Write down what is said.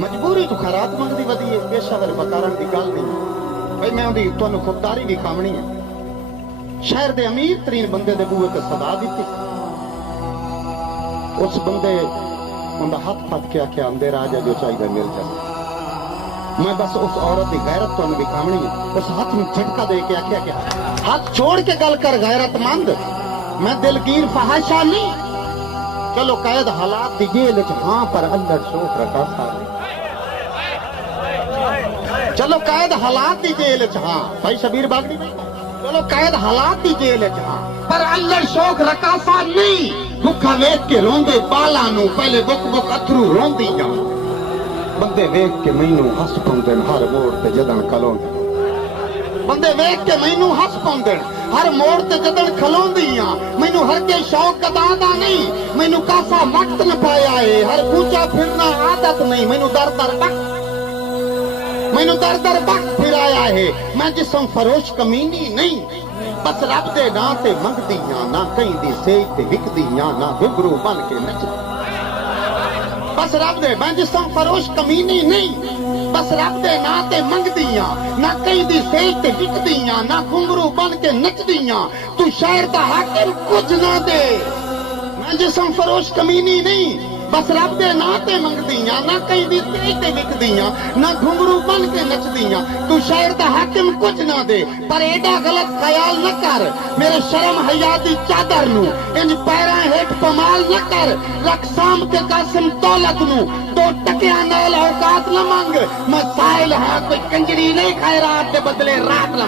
مجبوری تو خیرات منگدی ودی ہے، پیشہ ور بکارن دی گل نہیں بھائی، میں اندی تانوں خودداری بھی کامنی ہے۔ شہر دے امیر ترین بندے دے بوئے تے صدا دیتی، اس بندے اندا ہاتھ پھٹ کے آکھیا اندر آ جا، جو چاہیے مل جائے۔ میں بس اس عورت دی غیرت تانوں بھی کامنی ہے، اس ہاتھ میں جھٹکا دے کے آکھیا کہ ہاتھ چھوڑ کے گل کر غیرت مند، میں دلگیر فحاشا نہیں۔ چلو قید حالات دی جیل وچ ہاں، پر اندر شوق رکھا سارے۔ چلو قید حالات دی جیل وچ ہاں، بھائی شبیر باغڑی بھائی، چلو قید حالات دی جیل وچ ہاں، پر اندر شوق رکھا سا نہیں۔ بکھا ویکھ کے روندے بالا نو، پہلے بک بک اتھرو روندی جاؤ۔ بندے ویکھ کے مینوں ہس پوندن ہر موڑ تے جدن کھلوندے، بندے ویکھ کے مینوں ہس پوندن ہر موڑ تے جدن کھلوندیاں۔ مینوں ہر کے شوق ادا دا نہیں، مینوں کافا وقت نہ پایا ہے، ہر پوچھا پھرنا عادت نہیں، مینوں در در بک، مینوں در در بک پھرایا ہے۔ میں جسم فروش کمینی نہیں، بس رب دے نا تے منگدیاں، نہ کہیں دی سیج تے وکدیاں، نہ گھگرو بن کے نچ۔ بس رب دے، میں جسم فروش کمینی نہیں، بس رب دے نا تے منگدیاں، نہ کہیں دی سیج تے وکدیاں، نہ گھنگرو بن کے نچدیاں۔ تو شہر دا حاکم کچھ نہ دے، میں جسم فروش کمینی نہیں، بس رب دے نا تے منگدیاں، نہ کہیں دی سیج تے وکدیاں، نہ گھنگرو بن کے نچدیاں۔ تو شہر دا حاکم کچھ نہ دے، پر ایڈا غلط خیال نہ کر میرے شرم حیا دی چادر نو، انج پیراں ہیٹھ پمال نہ کر، رکھ سام کے قاسم دولت نو، دو ٹکیاں نال اوقات نہ منگ۔ میں سائل ہاں، کوئی کنجری نہیں، خیرات دے بدلے رات نہ